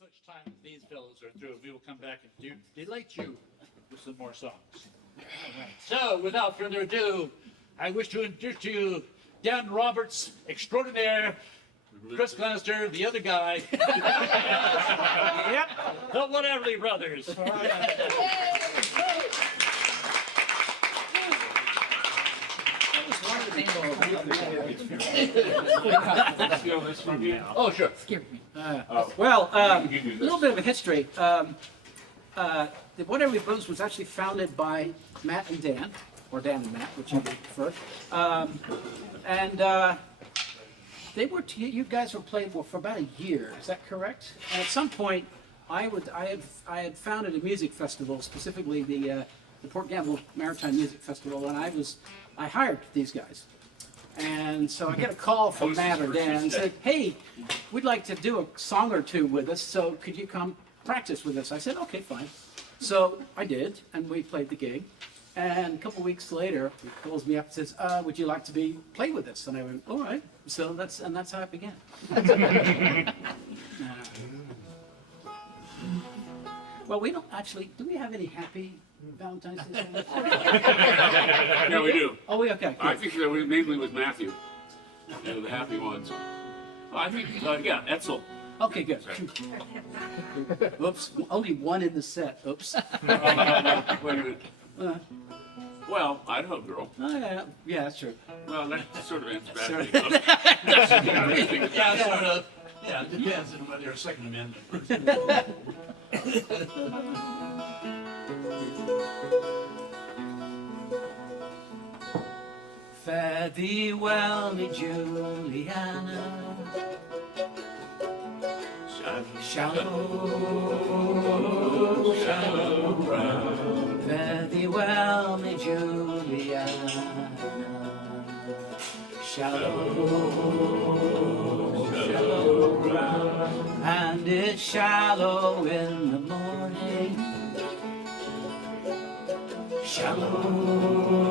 such time as these fellows are through, we will come back and delight you with some more songs. So, without further ado, I wish to introduce to you Dan Roberts, extraordinaire, Chris Glenister, the other guy. Yep, the Whateverly Brothers. Oh, sure. Well, a little bit of a history. The Whateverly Brothers was actually founded by Matt and Dan, or Dan and Matt, whichever you prefer. They were you guys were playing for about a year. Is that correct? And at some point, I had founded a music festival, specifically the Port Gamble Maritime Music Festival, and I hired these guys. And so I get a call from Matt or Dan and said, "Hey, we'd like to do a song or two with us, so could you come practice with us?" I said, "Okay, fine." So I did, and we played the gig. And a couple weeks later, he calls me up and says, "Would you like to play with us?" And I went, "All right." So that's how it began. Well, we don't actually. Do we have any happy Valentines Day? Yeah, we do. Oh, okay. I think that we mainly with Matthew. You know, the happy ones. Well, I think, yeah, Etzel. Okay, good. Oops, only one in the set. Oops. Wait a minute. Well, Idaho Girl. Oh, yeah, that's true. Well, that sort of ends Sorry. badly. Yeah, sort of. Yeah, it depends on whether you're a Second Amendment. Fare thee well, me Juliana. Shallow, shallow ground. Fare thee well, me Juliana. Shallow, shallow ground. And it's shallow in the morning. Shallow,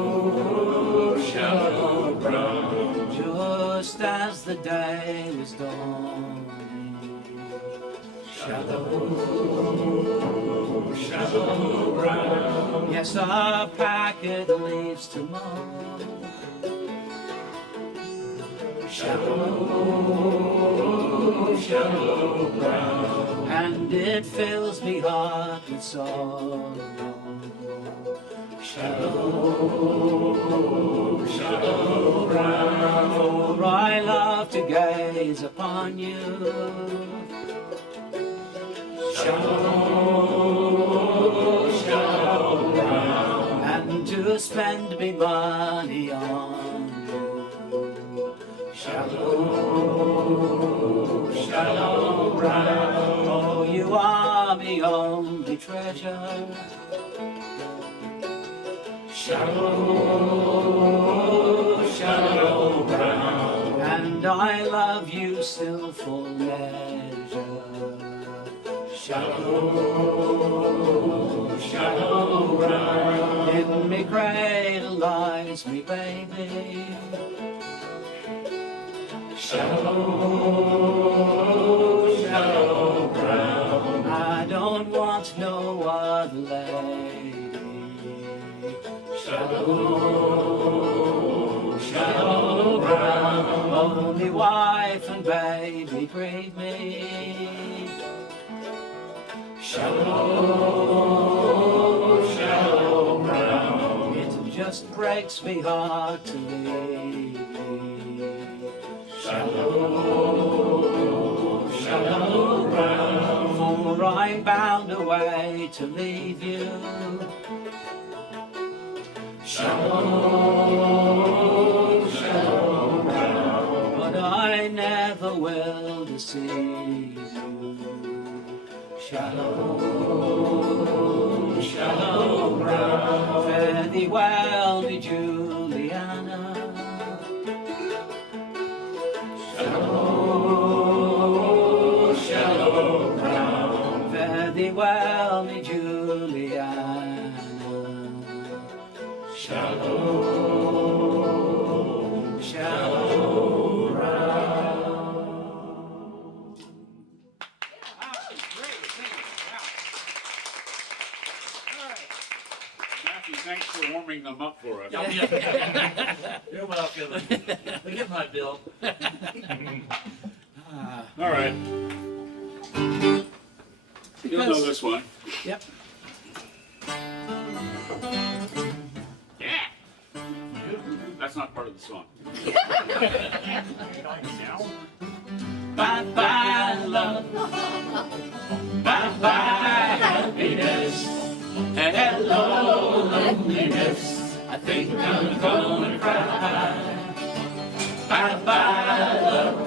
shallow ground. Just as the day was dawning. Shallow, shallow ground. Yes, our packet leaves tomorrow. Shallow, shallow ground. And it fills me heart with sorrow. Shallow, shallow ground. For I love to gaze upon you. Shallow, shallow ground. And to spend me money on you. Shallow, shallow ground. Oh, you are my only treasure. Shallow, shallow ground. And I love you still full measure. Shallow, shallow ground. In me cradle lies me baby. Shallow, shallow ground. I don't want no other lady. Shallow, shallow ground. Only wife and baby grieve me. Shallow, shallow ground. It just breaks me heart to leave me. Shallow, shallow ground. For I'm bound away to leave you. Shallow, shallow ground. But I never will deceive you. Shallow, shallow ground. Fare thee well, me Juliana. Shallow, shallow ground. Fare thee well, me Juliana. Shallow, shallow ground. Matthew, thanks for warming them up for us. Oh, yeah. You're welcome. Look at my bill. All right. You'll know this one. Yep. Yeah. That's not part of the song. Bye bye love. Bye bye happiness. Hello loneliness. I think I'm gonna cry. Bye bye love.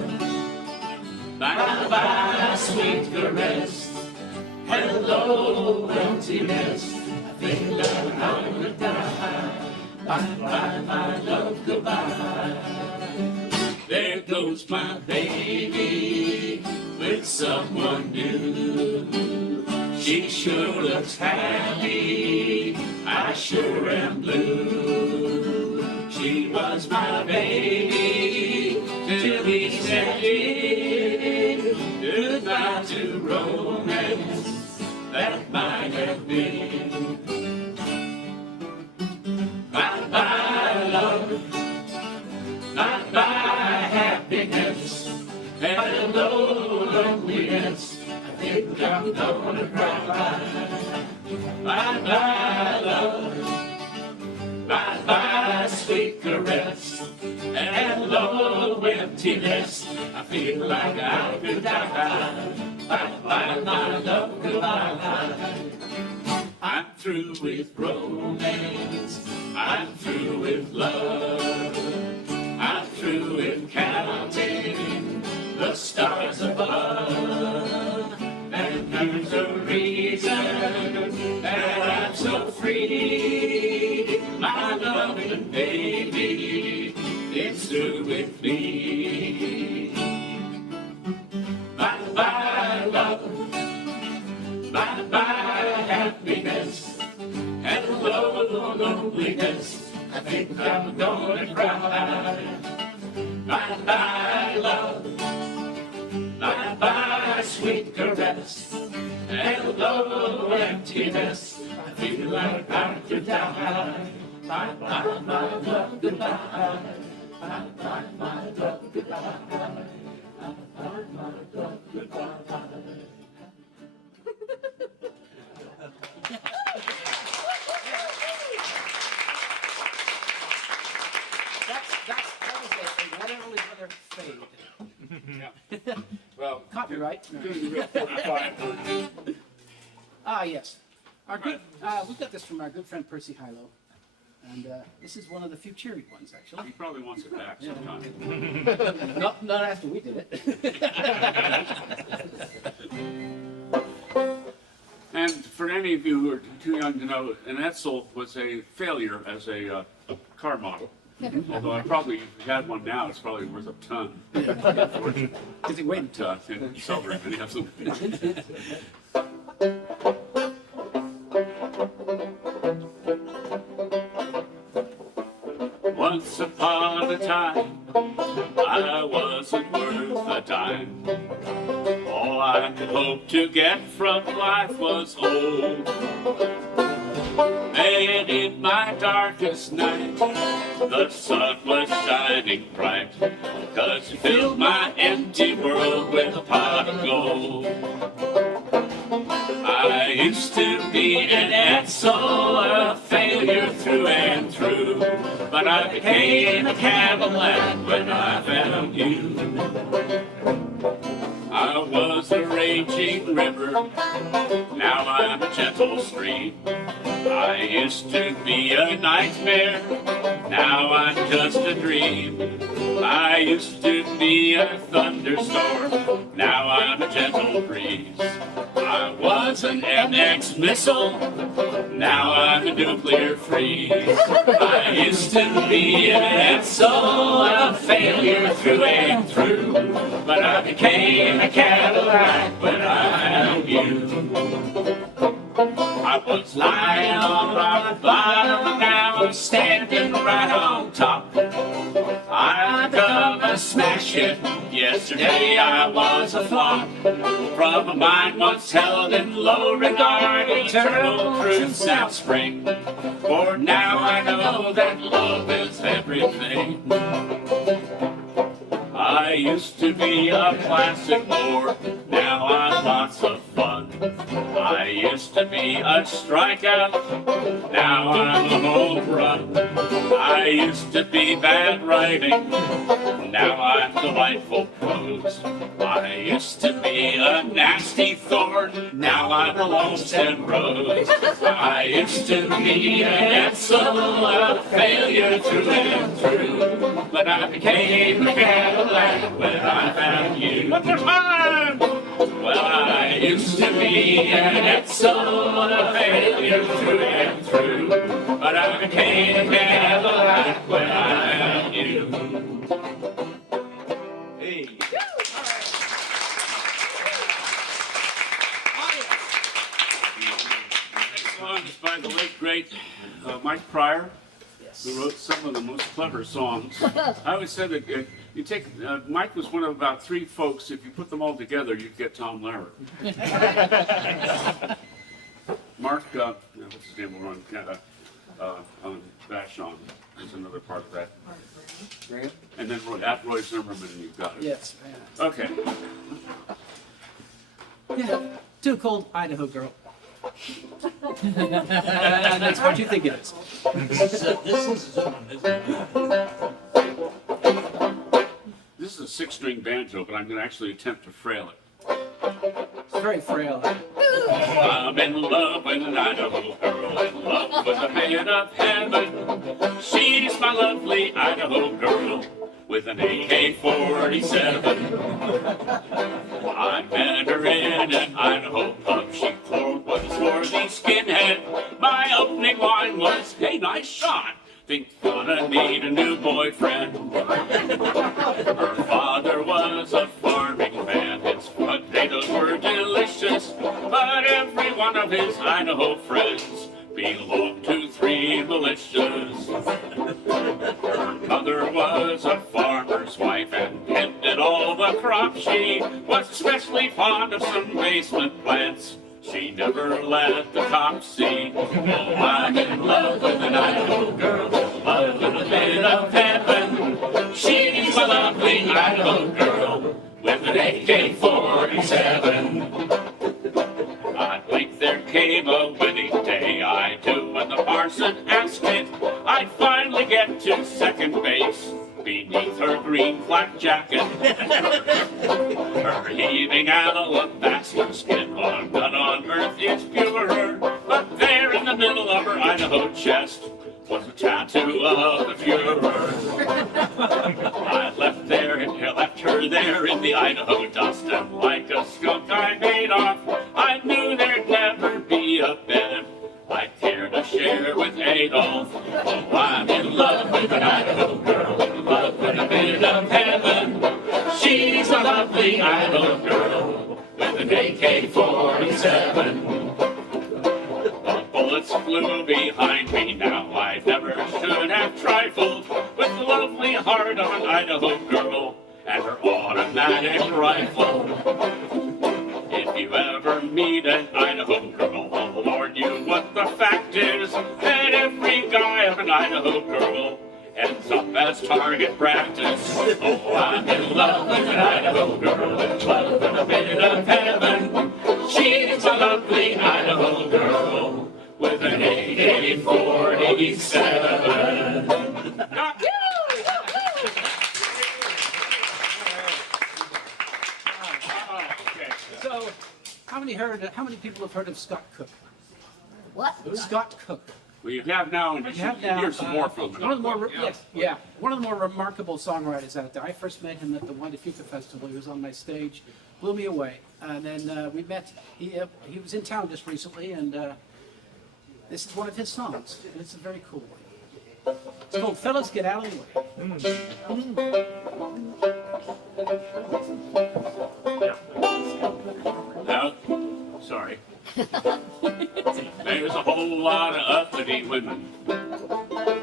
Bye bye sweet caress. Hello emptiness. I think I'm gonna die. Bye bye my love, goodbye. There goes my baby with someone new. She sure looks happy, I sure am blue. She was my baby till we said goodbye to romance that might have been. Bye bye love. Bye-bye happiness, hello loneliness, I think I'm gonna cry. Bye-bye love, bye-bye sweet caress, hello emptiness, I feel like I could die. Bye-bye my love, goodbye. I'm through with romance, I'm through with love. I'm through with counting the stars above. And there's a reason that I'm so free. My loving baby is through with me. Bye-bye love. Bye-bye happiness. Hello loneliness. I think I'm gonna cry. Bye-bye love. Bye-bye sweet caress. Hello emptiness. I feel like I could die. Bye-bye my love, goodbye. Bye-bye my love, goodbye. Bye-bye my love, goodbye. That was a literally brother fade. Yeah. Well, Copyright. doing the real 45 version. Ah, yes. Our good, we got this from our good friend Percy Hilo. And this is one of the few cheery ones, He actually. probably wants it back sometime. Not after we did it. And for any of you who are too young to know, an Edsel was a failure as a car model. Although I probably, if we had one now, it's probably worth a ton. Unfortunately. Because he waited. In sell very many of them. Once upon a time, I wasn't worth a dime. All I could hope to get from life was gold. And in my darkest night, the sun was shining bright, 'cause it filled my empty world with a pot of gold. I used to be an Edsel, a failure through and through, but I became a Cadillac when I found you. I was a raging river, now I'm a gentle stream. I used to be a nightmare, now I'm just a dream. I used to be a thunderstorm, now I'm a gentle breeze. I was an MX missile, now I'm a nuclear freeze. I used to be an Edsel, a failure through and through, but I became a Cadillac when I found you. I was lying on rock bottom, now I'm standing right on top. I've come a smashing, Yesterday I was a thought from a mind once held in low regard. Eternal truths now spring, for now I know that love is everything. I used to be a classic bore, now I'm lots of fun. I used to be a strikeout, now I'm a home run. I used to be bad writing, now I'm delightful prose. I used to be a nasty thorn, now I'm a lone stem rose. I used to be an Edsel, a failure through and through, but I became a Cadillac when I found you. One more time! Well, I used to be an Edsel, a failure through and through, but I became a Cadillac when I found you. Hey. Next song is by the late, great Mike Pryor, who wrote some of the most clever songs. I always said that you take Mike was one of about 3 folks. If you put them all together, you'd get Tom Lehrer. Mark, what's his name? Will run on Vashon is another part of that. And then at Roy Zimmerman, you've got it. Yes. Okay. Yeah. Too cold, Idaho girl. That's what you think it is. This is Zimmerman, isn't it? This is a 6-string banjo, but I'm going to actually attempt to frail it. It's very frail. I'm in love with an Idaho girl, in love with a man of heaven. She's my lovely Idaho girl with an AK-47. I met her in an Idaho pub. She poured one swarthy skinhead. My opening line was, "Hey, nice shot. Think gonna need a new boyfriend." Her father was a farming man. His potatoes were delicious, but every one of his Idaho friends belonged to 3 militias. Her mother was a farmer's wife and tended all the crops. She was especially fond of some basement plants she never let the cops see. Oh, I'm in love with an Idaho girl, love in a bit of heaven. She's a lovely Idaho girl with an AK-47. I think there came a wedding day. I do when the parson asked it. I'd finally get to second base beneath her green flak jacket. Her heaving alabaster skin, on none on earth is purer. But there in the middle of her Idaho chest was a tattoo of the Fuhrer. I left her there in the Idaho dust, and like a skunk I made off. I knew there'd never be a bed I'd care to share with Adolf. Oh, I'm in love with an Idaho girl, in love with a bit of heaven. She's a lovely Idaho girl with an AK-47. The bullets flew behind me now. I never should have trifled with the lovely heart of an Idaho girl and her automatic rifle. If you ever meet an Idaho girl, I'll warn you what the fact is, that every guy of an Idaho girl ends up as target practice. Oh, I'm in love with an Idaho girl, in love and a bit of heaven. She's a lovely Idaho girl with an AK-47. So, how many people have heard of Scott Cook? What? Scott Cook. Well, you have now, and you should hear some more from him. One of the more, one of the more remarkable songwriters out there. I first met him at the Wanda-Fuka Festival. He was on my stage, blew me away. And then we met. He was in town just recently, and this is one of his songs. And it's a very cool one. It's called "Fellas Get Out of the Way." Now, sorry. There's a whole lot of uppity women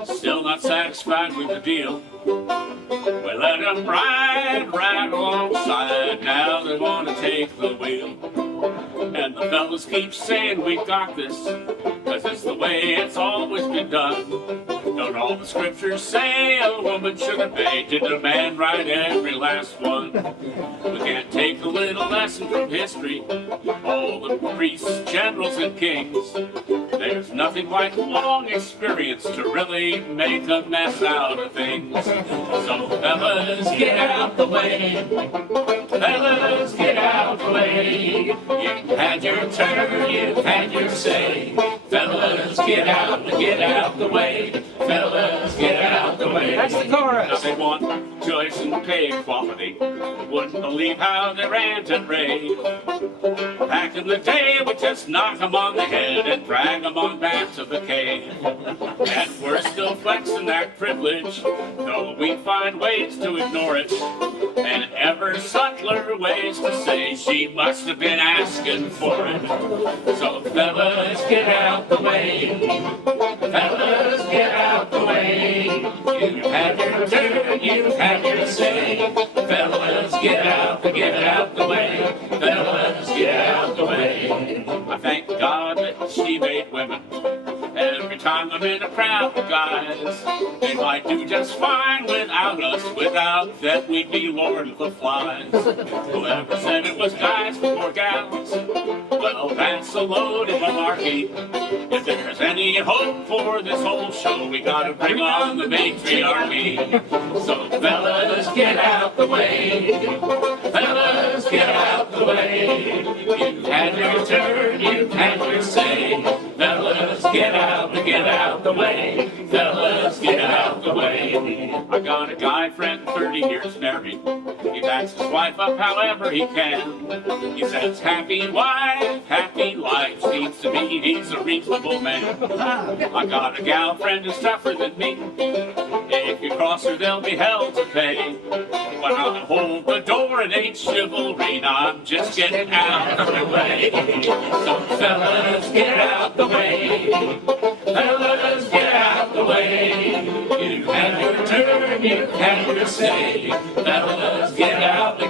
still not satisfied with the deal. We let them ride right alongside. Now they want to take the wheel. And the fellas keep saying we got this, 'cause it's the way it's always been done. Don't all the scriptures say a woman should obey? Did a man write every last one? We can't take a little lesson from history. All the priests, generals, and kings. There's nothing like long experience to really make a mess out of things. So fellas, get out the way. Fellas, get out the way. You've had your turn, you've had your say. Fellas, get out the way. Fellas, get out the way. That's the chorus. They want choice and pay equality. Wouldn't believe how they rant and rave. Back in the day, we just knock them on the head and drag them on back to the cave. And we're still flexing that privilege, though we find ways to ignore it. And ever subtler ways to say she must have been asking for it. So fellas, get out the way. Fellas, get out the way. You've had your turn, you've had your say. Fellas, get out the way. Fellas, get out the way. I thank God that she made women. Every time I'm in a crowd of guys, they might do just fine without us. Without them, we'd be Lord of the Flies. Whoever said it was guys before gals? Well, that's a load of malarkey. If there's any hope for this whole show, we gotta bring on the matriarchy. So fellas, get out the way. Fellas, get out the way. You've had your turn, you've had your say. Fellas, get out the way. Fellas, get out the way. I got a guy friend, 30 years married. He backs his wife up however he can. He says, happy wife, happy life. Seems to me he's a reasonable man. I got a gal friend who's tougher than me. If you cross her, there'll be hell to pay. When I hold the door, it ain't chivalry. Now I'm just getting out of the way. So fellas, get out the way. Fellas, get out the way. You've had your turn, you've had your say. Fellas, get out the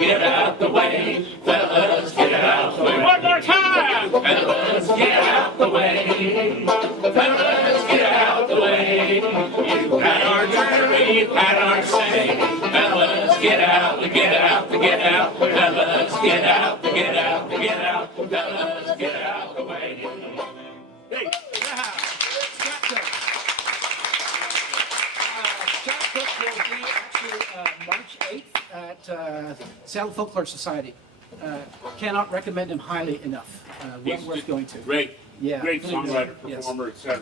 way. Fellas, get out the way. One more time. Fellas, get out the way. Fellas, get out the way. You've had our turn, you've had our say. Fellas, get out. Fellas, get out. Fellas, get out the way. Hey. Couth will be actually March 8th at Seattle Folklore Society. Cannot recommend him highly enough. Well worth going to. Great. Yeah. Great songwriter, Yes. performer, etc.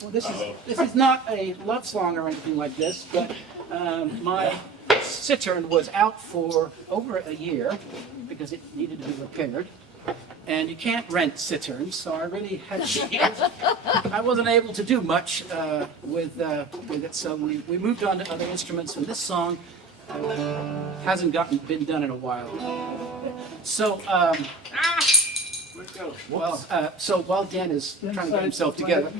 Well, this is not a love song or anything like this, but my cittern was out for over a year because it needed to be repaired. And you can't rent citterns, so I really had I wasn't able to do much with it, so we moved on to other instruments, and this song hasn't been done in a while. So, so while Dan is trying to get himself together,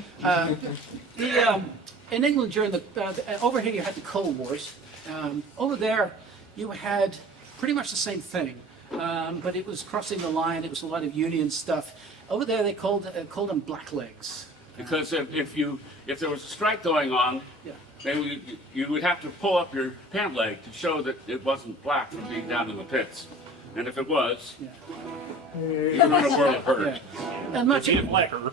in England during over here you had the Cold Wars. Over there you had pretty much the same thing. But it was crossing the line. It was a lot of Union stuff. Over there, they called them blacklegs. Because if there was a strike going on, Yeah. then you would have to pull up your pant leg to show that it wasn't black from being down in the pits. And if it was, Yeah. you were in a world of hurt.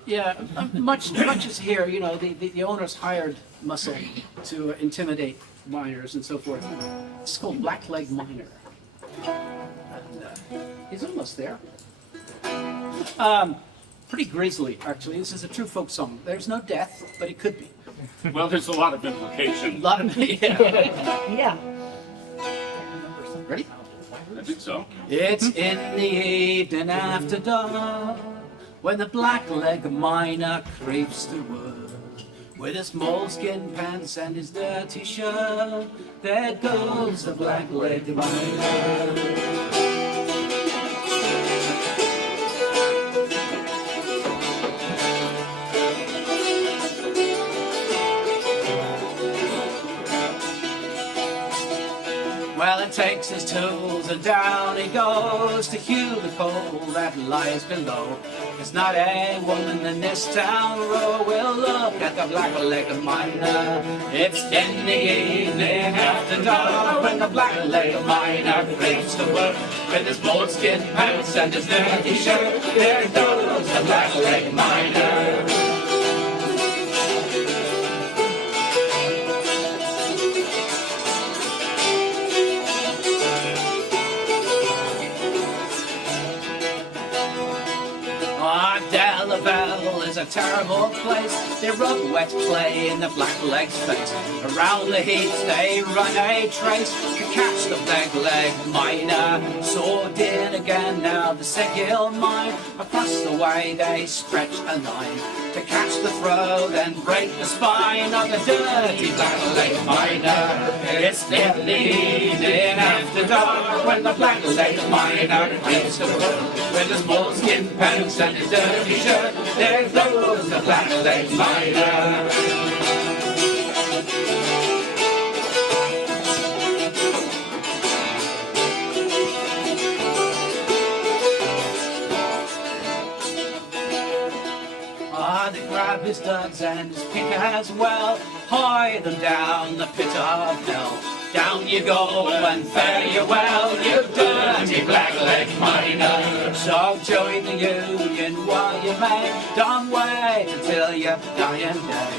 Yeah. And much, much as here, you know, the owners hired muscle to intimidate miners and so forth. It's called blackleg miner. He's almost there. Pretty grisly, actually. This is a true folk song. There's no death, but it could be. Well, there's a lot of A implication. lot of Yeah. Ready? I think so. It's in the evening after dark when the blackleg miner creeps the wood with his moleskin pants and his dirty shirt. There goes the blackleg miner. man takes his tools and down he goes to hew the coal that lies below. There's not a woman in this town row will look at the black-legged miner. It's in the evening after dark when the black-legged miner breaks to work with his moleskin pants and his dirty shirt. There goes the black-legged miner. Delaval is a terrible place. They rub wet clay in the blackleg's face. Around the heath they run a trace to catch the blackleg miner. Sword in again now the Seguil mine. Across the way they stretch a line to catch the throat and break the spine of the dirty blackleg miner. It's in the evening after dark when the blackleg miner creeps to work with his moleskin pants and his dirty shirt. There goes the black-legged miner. They grab his duds and his pick as well, hie them down the pit of hell. Down you go and fare you well, you dirty black-legged miner. So join the union while you may, don't wait until your dying day,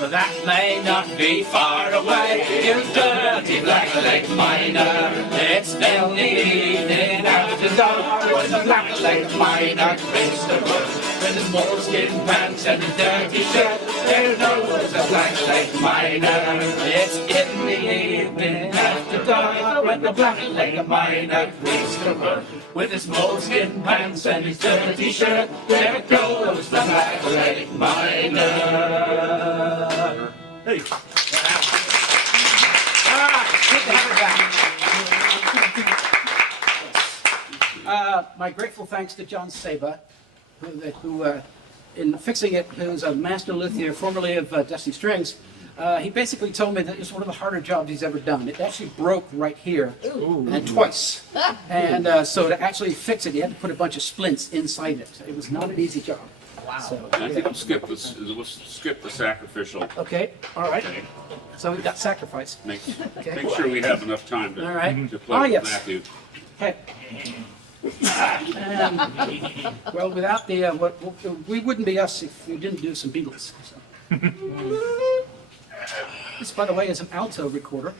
for that may not be far away, you dirty black-legged miner. It's in the evening after dark when the black-legged miner creeps to work with his moleskin pants and his dirty shirt. There goes the black-legged miner. It's in the evening after dark when the black-legged miner creeps to work with his moleskin pants and his dirty shirt. There goes the black-legged miner. Hey. Good to have her back. My grateful thanks to John Saba, who in fixing it, who's a master luthier, formerly of Dusty Strings. He basically told me that it was one of the harder jobs he's ever done. It actually broke right here, and twice. And so to actually fix it, he had to put a bunch of splints inside it. It was not an easy job. Wow. So, I think we'll skip the sacrificial. okay, all right. So we've got sacrifice. Make Okay. sure we have enough time All right. to play with yes. Matthew. Okay. Well, without the, we wouldn't be us if we didn't do some Beatles. So. This, by the way, is an alto recorder.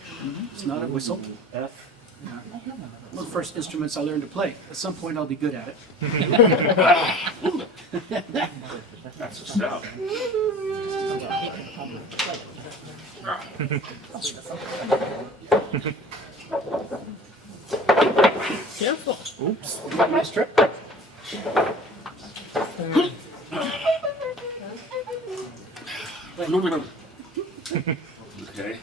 It's not a whistle. Yeah. One of the first instruments I learned to play. At some point, I'll be good at it. That's a stout. Careful. Oops. Nice trip. Okay.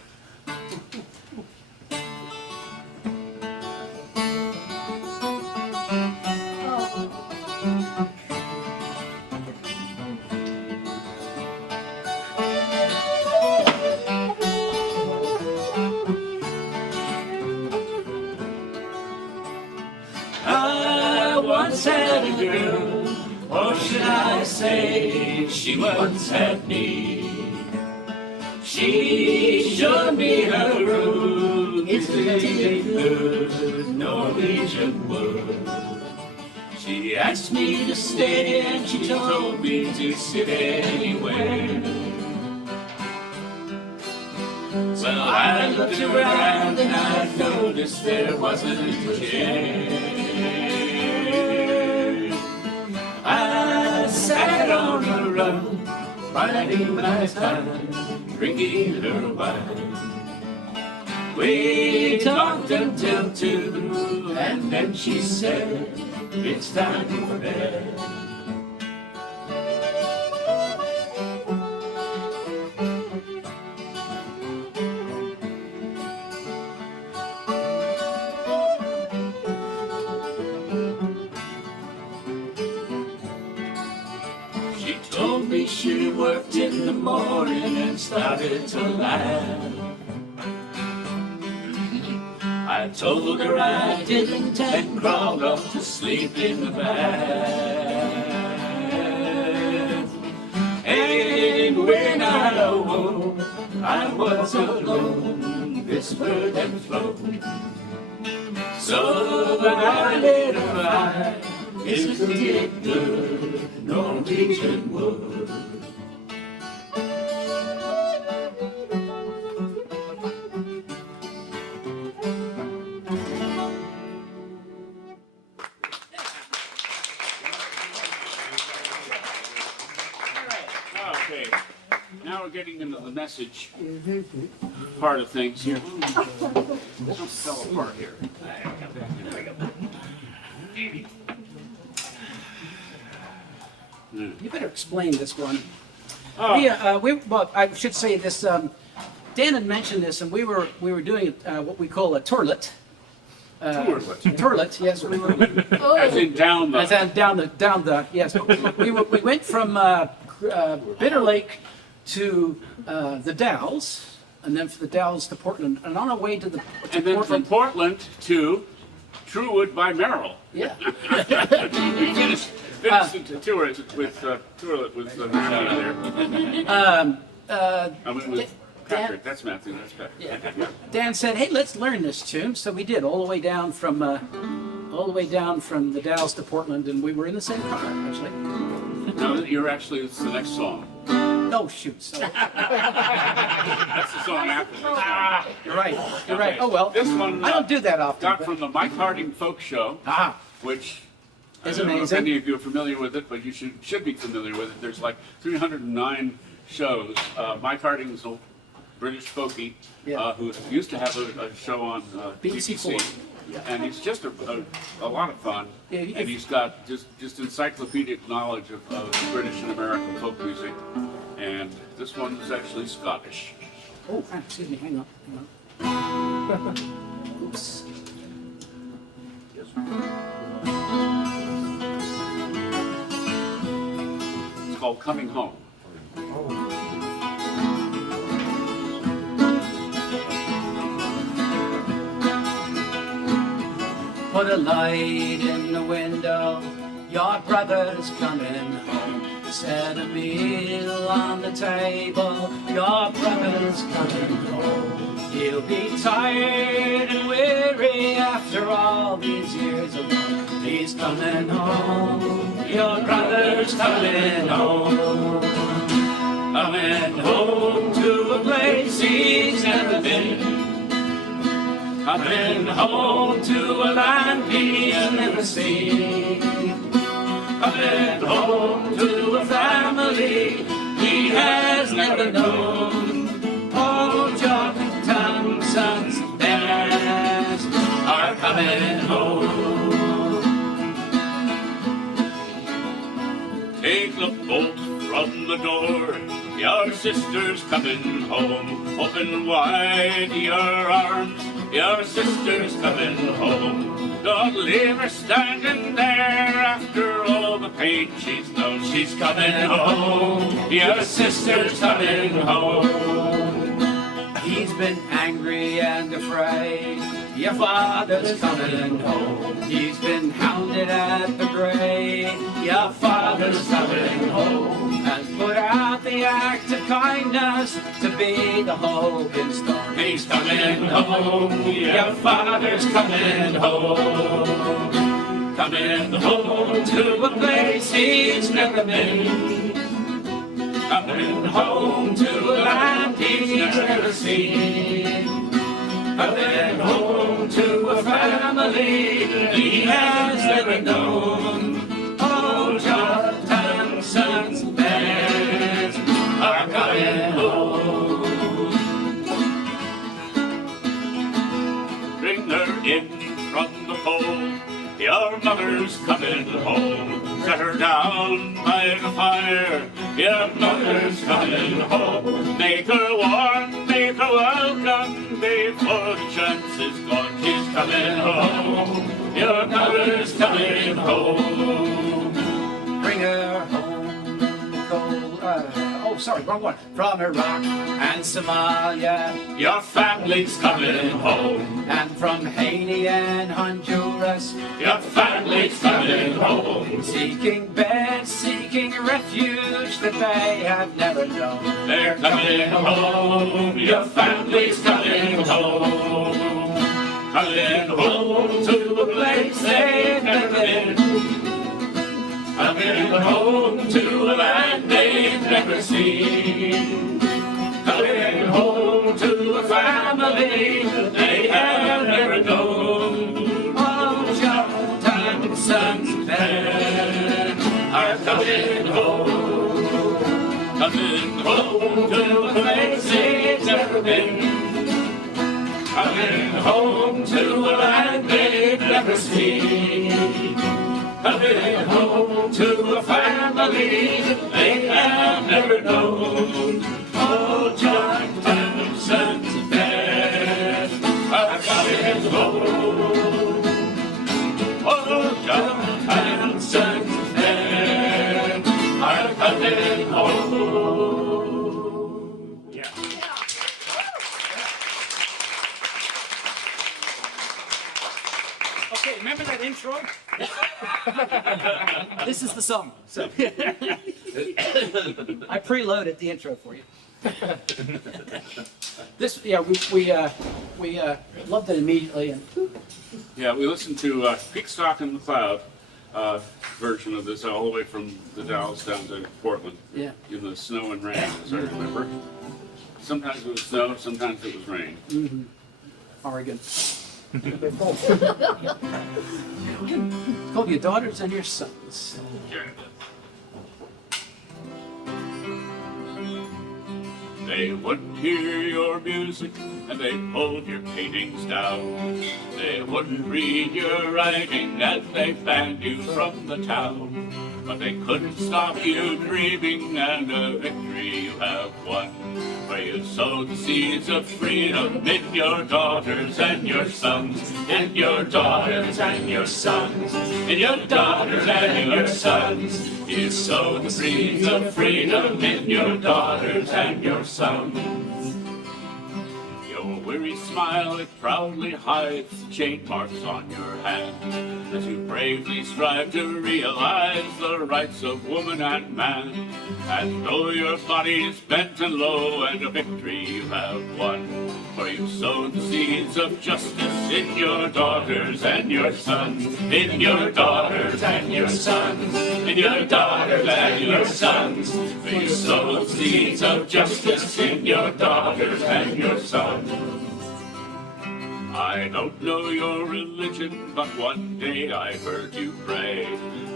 I once had a girl, or should I say, she once had me. She showed me her room, it's a good Norwegian word. She asked me to stay and she told me to sit anywhere. Well, I looked around and I noticed there wasn't a chair. I sat on a rug, biding my time, drinking her wine. We talked until 2, and then she said, it's time for bed. She told me she worked in the morning and started to laugh. I told her I didn't and crawled off to sleep in the bath. And when I awoke, I was alone, whispered and flown. So I lit a fire, isn't it good, Norwegian wood. Okay, now we're getting into the message part of things here. This one fell apart here. You better explain this one. Oh. Well, I should say this. Dan had mentioned this, and we were doing what we call a tourlet. Tourlet, yes. We were, As in down the. as in down the yes. We went from Bitter Lake to the Dalles, and then from the Dalles to Portland, and on our way to And then from Portland. Portland to Truewood by Merrill. Yeah. We finished the tour with there. I mean with Patrick. That's Matthew. That's Patrick. Yeah. Dan said, "Hey, let's learn this tune." So we did all the way down from the Dalles to Portland, and we were in the same car actually. No, you're actually, it's the next song. Oh shoot! So That's the song after this. you're right. You're right. Oh well. This one I don't do that often. got but- from the Mike Harding Folk Show, which Is I don't know if amazing. any of you are familiar with it, but you should be familiar with it. There's like 309 shows. Mike Harding's a British folkie Yeah. who used to have a show on BBC BBC. Yeah. And he's just a lot of fun, Yeah, and he's got just encyclopedic knowledge of British and American folk music. And this one is actually Scottish. Oh, excuse me. Hang on. Oops. It's called Coming Home. Put a light in the window, your brother's coming home. Set a meal on the table, your brother's coming home. He'll be tired and weary after all these years alone. He's coming home, your brother's coming home. Coming home to a place he's never been. Coming home to a land he's never seen. Coming home to a family he has never known. Oh, John and Tom, sons and daughters are coming home. Take the bolt from the door, your sister's coming home. Open wide your arms, your sister's coming home. Don't leave her standing there after all the pain she's known. She's coming home, your sister's coming home. He's been angry and afraid, your father's coming home. He's been hounded at the grave, your father's coming home. And put out the act of kindness to be the hope in storm. He's coming home, your father's coming home. Coming home to a place he's never been. Coming Home to a land he's never seen. Coming home to a family he has never known. Oh, Jonathan, sons and daughters are coming home. Bring her in from the fold, your mother's coming home. Set her down by the fire, your mother's coming home. Make her warm, make her welcome, before the chance is gone. She's coming home, your mother's coming home. Bring her home in the cold. Oh, sorry, wrong one. From Iraq and Somalia, Your family's coming home. and from Haiti and Honduras, Your family's coming home. seeking beds, seeking refuge that they have never known. They're coming home. Your family's coming home. Coming home to a place they've never been. Coming home to a land they've never seen. Coming home to a family they have never known. Oh, John, time, sons, and men Are coming home. Coming home to a place they've never been. Coming home to a land they've never seen. Coming home to a family they have never known. Oh, John, time, sons, and men are coming home. Oh, John, time, sons, and men are coming home. Yeah. Okay, remember that intro? This is the song. So I preloaded the intro for you. This, yeah, we loved it immediately, and Yeah, we listened to Peak Stock and the Cloud version of this all the way from the Dalles down to Portland yeah, in the snow and rain, as I remember. Sometimes it was snow, sometimes it was rain. Oregon. Called your daughters and your sons. They wouldn't hear your music and they pulled your paintings down. They wouldn't read your writing and they banned you from the town. But they couldn't stop you dreaming and a victory you have won. Where you sowed the seeds of freedom in your daughters and your sons. In your daughters and your sons. In your daughters and your sons. You sowed the seeds of freedom in your daughters and your sons. Your weary smile, it proudly hides the chain marks on your hand, as you bravely strive to realize the rights of woman and man. And though your body's bent and low and a victory you have won, for you sowed the seeds of justice in your daughters and your sons. In your daughters and your sons. In your daughters and your sons. For you sowed the seeds of justice in your daughters and your sons. I don't know your religion, but one day I heard you pray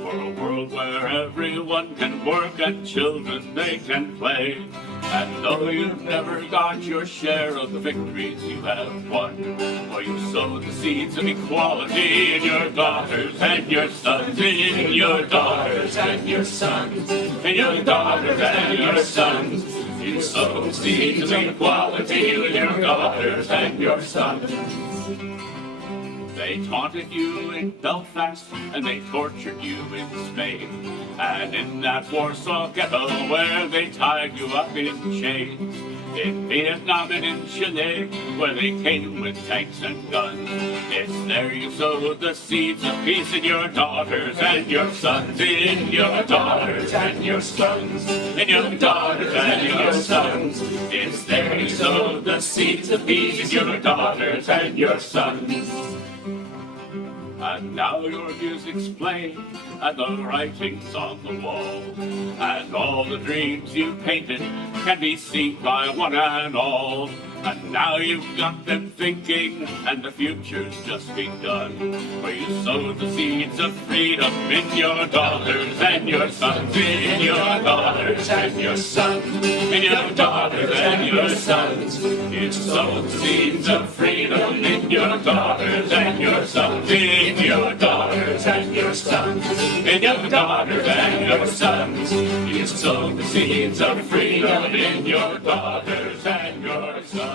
for a world where everyone can work and children they can play. And though you've never got your share of the victories you have won, for you sowed the seeds of equality in your daughters and your sons. In your daughters and your sons. In your daughters and your sons. You sowed the seeds of equality in your daughters and your sons. They taunted you in Belfast and they tortured you in Spain, and in that Warsaw ghetto where they tied you up in chains. In Vietnam and in Chile where they came with tanks and guns. It's there you sowed the seeds of peace in your daughters and your sons. In your daughters and your sons. In your daughters and your sons. It's there you sowed the seeds of peace in your daughters and your sons. And now your music's playing, and the writing's on the wall, and all the dreams you painted can be seen by one and all. And now you've got them thinking, and the future's just begun. Where you sowed the seeds of freedom in your daughters and your sons. In your daughters and your sons. In your daughters and your sons. You sowed the seeds of freedom in your daughters and your sons. In your daughters and your sons. In your daughters and your sons. You sowed the seeds of freedom in your daughters and your sons.